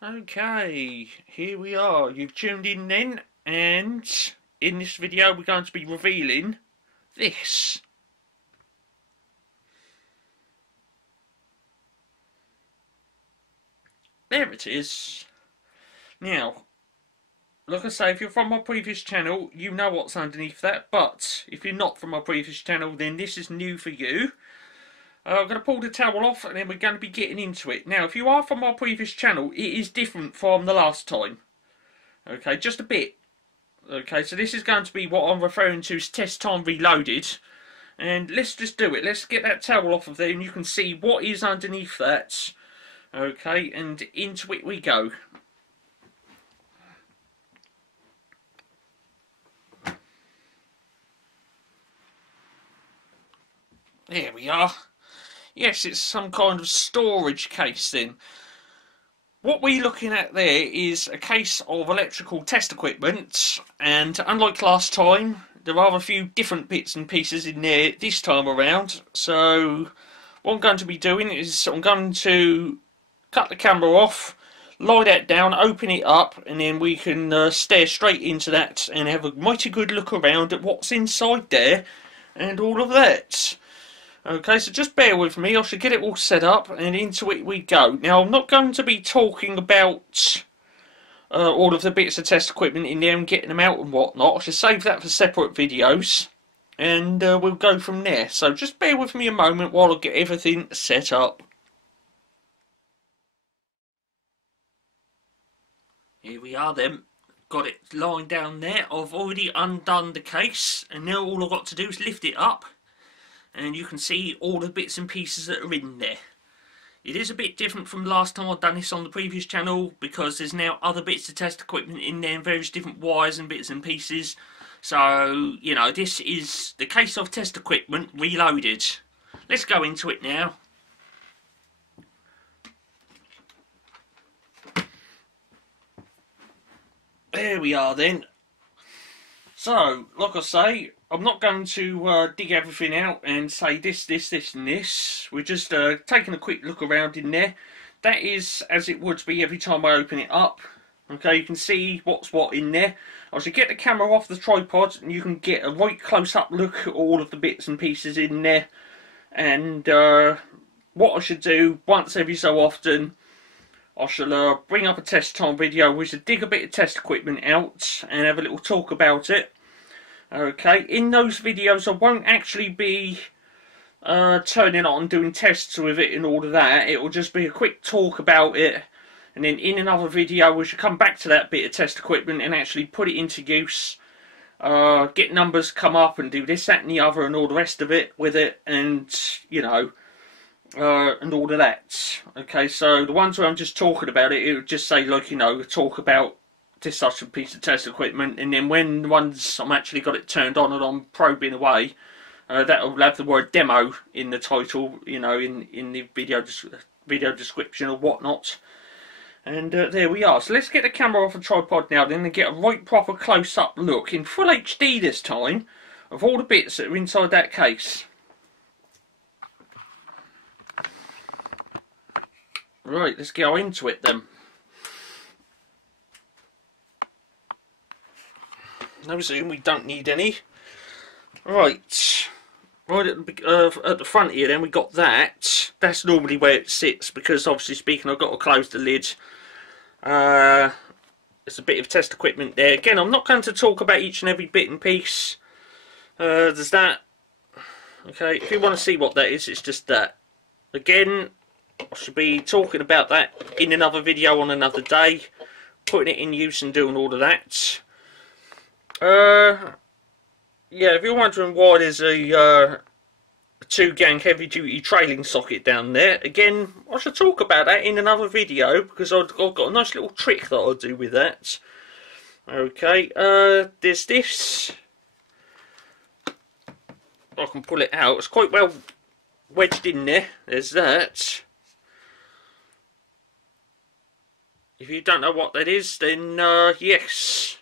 Okay, here we are. You've tuned in then, and in this video we're going to be revealing this. There it is. Now, like I say, if you're from my previous channel, you know what's underneath that, but if you're not from my previous channel, then this is new for you. I'm going to pull the towel off and then we're going to be getting into it. Now, if you are from our previous channel, it is different from the last time. Okay, just a bit. Okay, so this is going to be what I'm referring to as test time reloaded. And let's just do it. Let's get that towel off of there and you can see what is underneath that. Okay, and into it we go. There we are. Yes, it's some kind of storage case then. What we're looking at there is a case of electrical test equipment, and unlike last time, there are a few different bits and pieces in there this time around. So what I'm going to be doing is I'm going to cut the camera off, lie that down, open it up, and then we can stare straight into that and have a mighty good look around at what's inside there and all of that. Okay, so just bear with me, I should get it all set up and into it we go. Now, I'm not going to be talking about all of the bits of test equipment in there and getting them out and whatnot. I should save that for separate videos and we'll go from there. So just bear with me a moment while I get everything set up. Here we are then. Got it lying down there. I've already undone the case and now all I've got to do is lift it up. And you can see all the bits and pieces that are in there. It is a bit different from last time I've done this on the previous channel because there's now other bits of test equipment in there and various different wires and bits and pieces. So, you know, this is the case of test equipment reloaded. Let's go into it now. There we are then. So, like I say, I'm not going to dig everything out and say this and this. We're just taking a quick look around in there. That is as it would be every time I open it up. Okay, you can see what's what in there. I should get the camera off the tripod and you can get a right close-up look at all of the bits and pieces in there. And what I should do once every so often, I shall bring up a test time video. We should dig a bit of test equipment out and have a little talk about it. Okay, in those videos I won't actually be turning on doing tests with it and all of that. It will just be a quick talk about it, and then in another video we should come back to that bit of test equipment and actually put it into use, get numbers come up and do this, that and the other and all the rest of it with it, and you know, and all of that. Okay, so the ones where I'm just talking about it, it would just say, like, you know, talk about this such a piece of test equipment, and then when once I'm actually got it turned on and I'm probing away, that will have the word demo in the title, you know, in the video description or whatnot. And there we are. So let's get the camera off the tripod now then and get a right proper close-up look in full HD this time of all the bits that are inside that case. Right, let's go into it then. No zoom, we don't need any. Right, right at the front here then we got that. That's normally where it sits because obviously speaking I've got to close the lid. There's a bit of test equipment there. Again, I'm not going to talk about each and every bit and piece. There's that. Okay, if you want to see what that is, it's just that. Again, I should be talking about that in another video on another day, putting it in use and doing all of that. Yeah, if you're wondering why there's a 2-gang heavy duty trailing socket down there, again, I should talk about that in another video because I've got a nice little trick that I'll do with that. Okay, there's this. I can pull it out. It's quite well wedged in there. There's that. If you don't know what that is, then yes,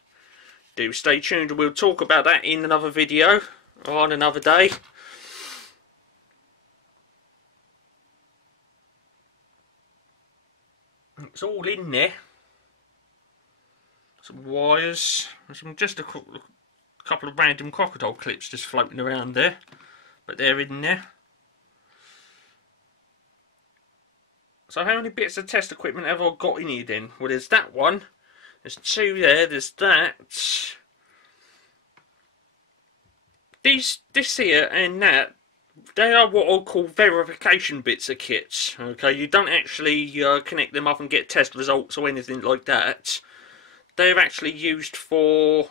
do stay tuned. We'll talk about that in another video or on another day. It's all in there. Some wires, just a couple of random crocodile clips just floating around there, but they're in there. So how many bits of test equipment have I got in here then? Well, there's that one, there's two there, there's that. This here and that, they are what I'll call verification bits of kits. Okay, you don't actually connect them up and get test results or anything like that. They're actually used for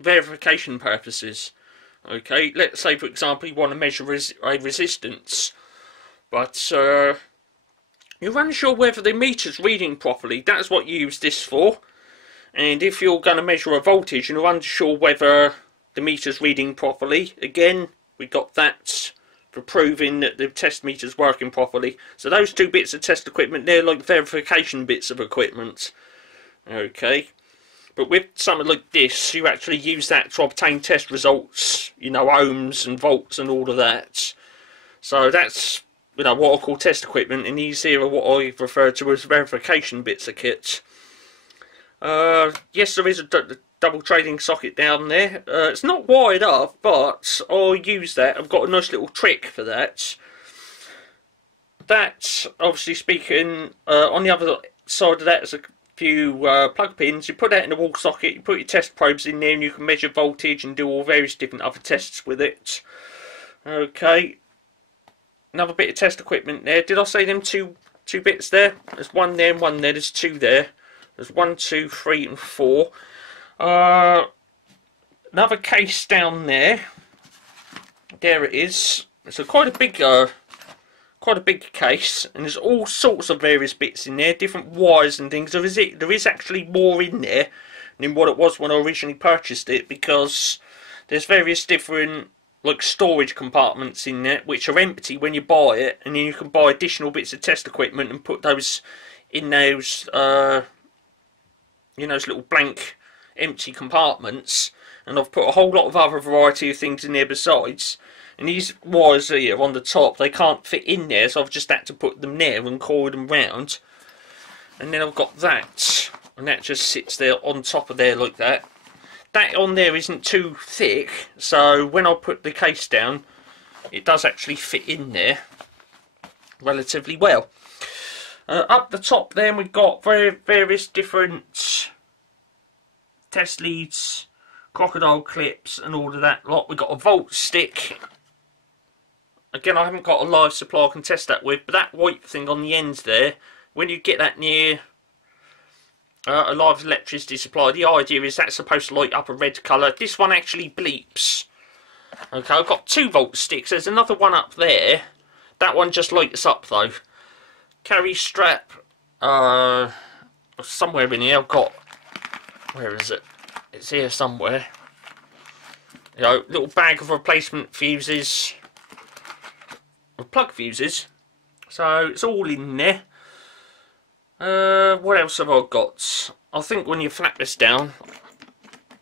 verification purposes. Okay, let's say for example you want to measure a resistance, but you're unsure whether the meter's reading properly. That's what you use this for. And if you're going to measure a voltage and you're unsure whether the meter's reading properly, again, we got that for proving that the test meter's working properly. So those two bits of test equipment, they're like verification bits of equipment. Okay. But with something like this, you actually use that to obtain test results, you know, ohms and volts and all of that. So that's, you know, what I call test equipment, and these here are what I refer to as verification bits of kit. Yes, there is a double trading socket down there. It's not wired up, but I'll use that. I've got a nice little trick for that. That, obviously speaking, on the other side of that is a few plug pins. You put that in the wall socket, you put your test probes in there, and you can measure voltage and do all various different other tests with it. Okay. Another bit of test equipment there. Did I say them two bits there? There's one there and one there. There's two there. There's 1, 2, 3 and 4. Another case down there. There it is. It's quite a big case, and there's all sorts of various bits in there, different wires and things. There is actually more in there than what it was when I originally purchased it, because there's various different like storage compartments in there which are empty when you buy it, and then you can buy additional bits of test equipment and put those in those you know, those little blank empty compartments. And I've put a whole lot of other variety of things in there besides, and these wires here on the top, they can't fit in there, so I've just had to put them there and coil them round. And then I've got that, and that just sits there on top of there like that. That on there isn't too thick, so when I put the case down, it does actually fit in there relatively well. Up the top then we've got various different test leads, crocodile clips and all of that lot. We've got a volt stick. Again, I haven't got a live supply I can test that with, but that white thing on the ends there, when you get that near a live electricity supply, the idea is that's supposed to light up a red colour. This one actually bleeps. Okay, I've got 2 volt sticks. There's another one up there. That one just lights up though. Carry strap somewhere in here. I've got, where is it? It's here somewhere. You know, little bag of replacement fuses, plug fuses. So it's all in there. What else have I got? I think when you flap this down,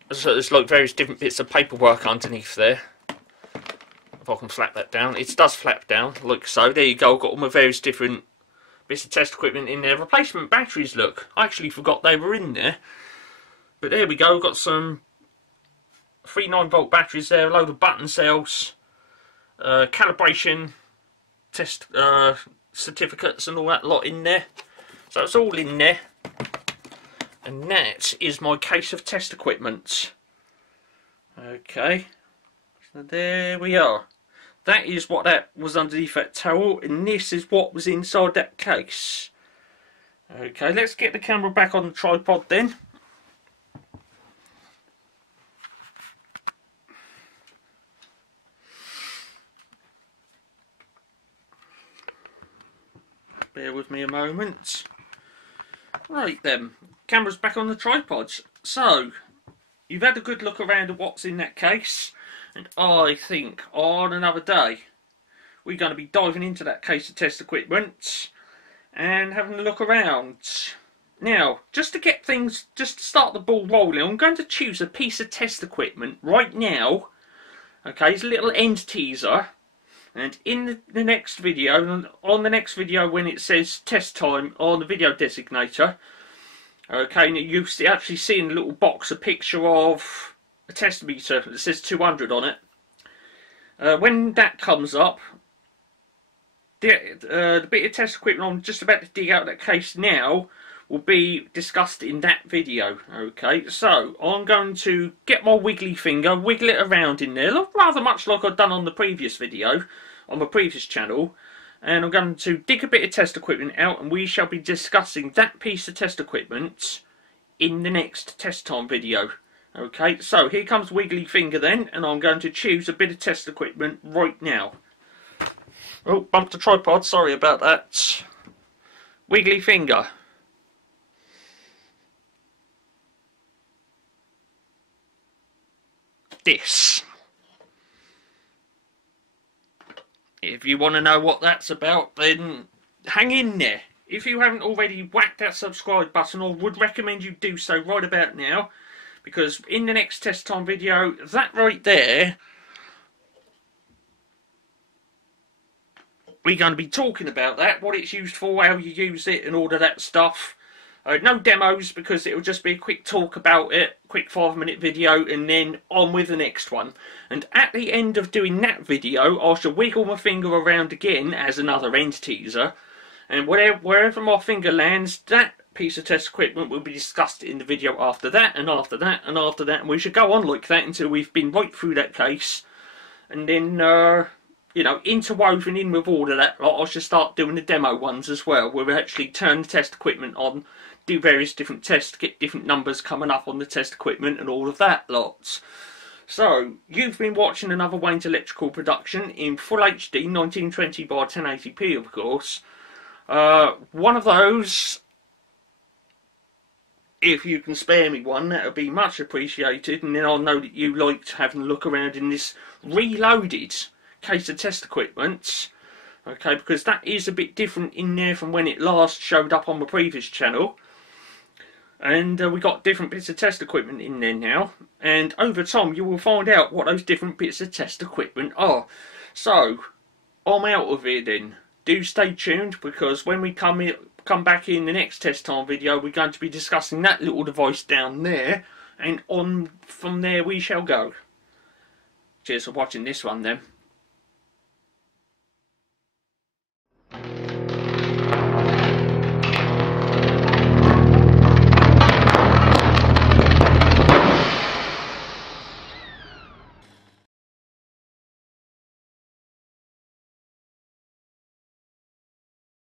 there's like various different bits of paperwork underneath there. If I can flap that down, it does flap down like so. There you go. I've got all my various different bits of test equipment in there. Replacement batteries. Look, I actually forgot they were in there, but there we go. I've got some 3 9-volt batteries there, a load of button cells, calibration test certificates and all that lot in there. So it's all in there, and that is my case of test equipment. Okay, so there we are. That is what that was underneath that towel, and this is what was inside that case. Okay, let's get the camera back on the tripod then. Bear with me a moment. Right then, camera's back on the tripods. So, you've had a good look around at what's in that case, and I think on another day we're going to be diving into that case of test equipment and having a look around. Now, just to get things, just to start the ball rolling, I'm going to choose a piece of test equipment right now. Okay, it's a little end teaser. And in the next video, on the next video when it says test time on the video designator, okay, you actually see in the little box a picture of a test meter that says 200 on it. When that comes up, the bit of test equipment I'm just about to dig out of that case now will be discussed in that video. Okay, so I'm going to get my wiggly finger, wiggle it around in there, rather much like I've done on the previous video, on my previous channel, and I'm going to dig a bit of test equipment out, and we shall be discussing that piece of test equipment in the next test time video. Okay, so here comes wiggly finger then, and I'm going to choose a bit of test equipment right now. Oh, bumped the tripod, sorry about that. Wiggly finger. This. If you want to know what that's about, then hang in there. If you haven't already whacked that subscribe button, I would recommend you do so right about now, because in the next test time video, that right there, we're going to be talking about that, what it's used for, how you use it, and all of that stuff. No demos, because it'll just be a quick talk about it, quick 5-minute video, and then on with the next one. And at the end of doing that video, I shall wiggle my finger around again as another end teaser, and wherever my finger lands, that piece of test equipment will be discussed in the video after that, and after that, and after that, and we should go on like that until we've been right through that case, and then, you know, interwoven in with all of that lot, I should start doing the demo ones as well, where we actually turn the test equipment on, do various different tests, get different numbers coming up on the test equipment and all of that lots. So, you've been watching another Wayne's Electrical production in full HD, 1920 by 1080p of course. One of those, if you can spare me one, that would be much appreciated, and then I'll know that you liked having a look around in this reloaded case of test equipment. Okay, because that is a bit different in there from when it last showed up on my previous channel. And we got different bits of test equipment in there now, and over time you will find out what those different bits of test equipment are. So, I'm out of here then. Do stay tuned, because when we come back in the next test time video, we're going to be discussing that little device down there, and on from there we shall go. Cheers for watching this one then.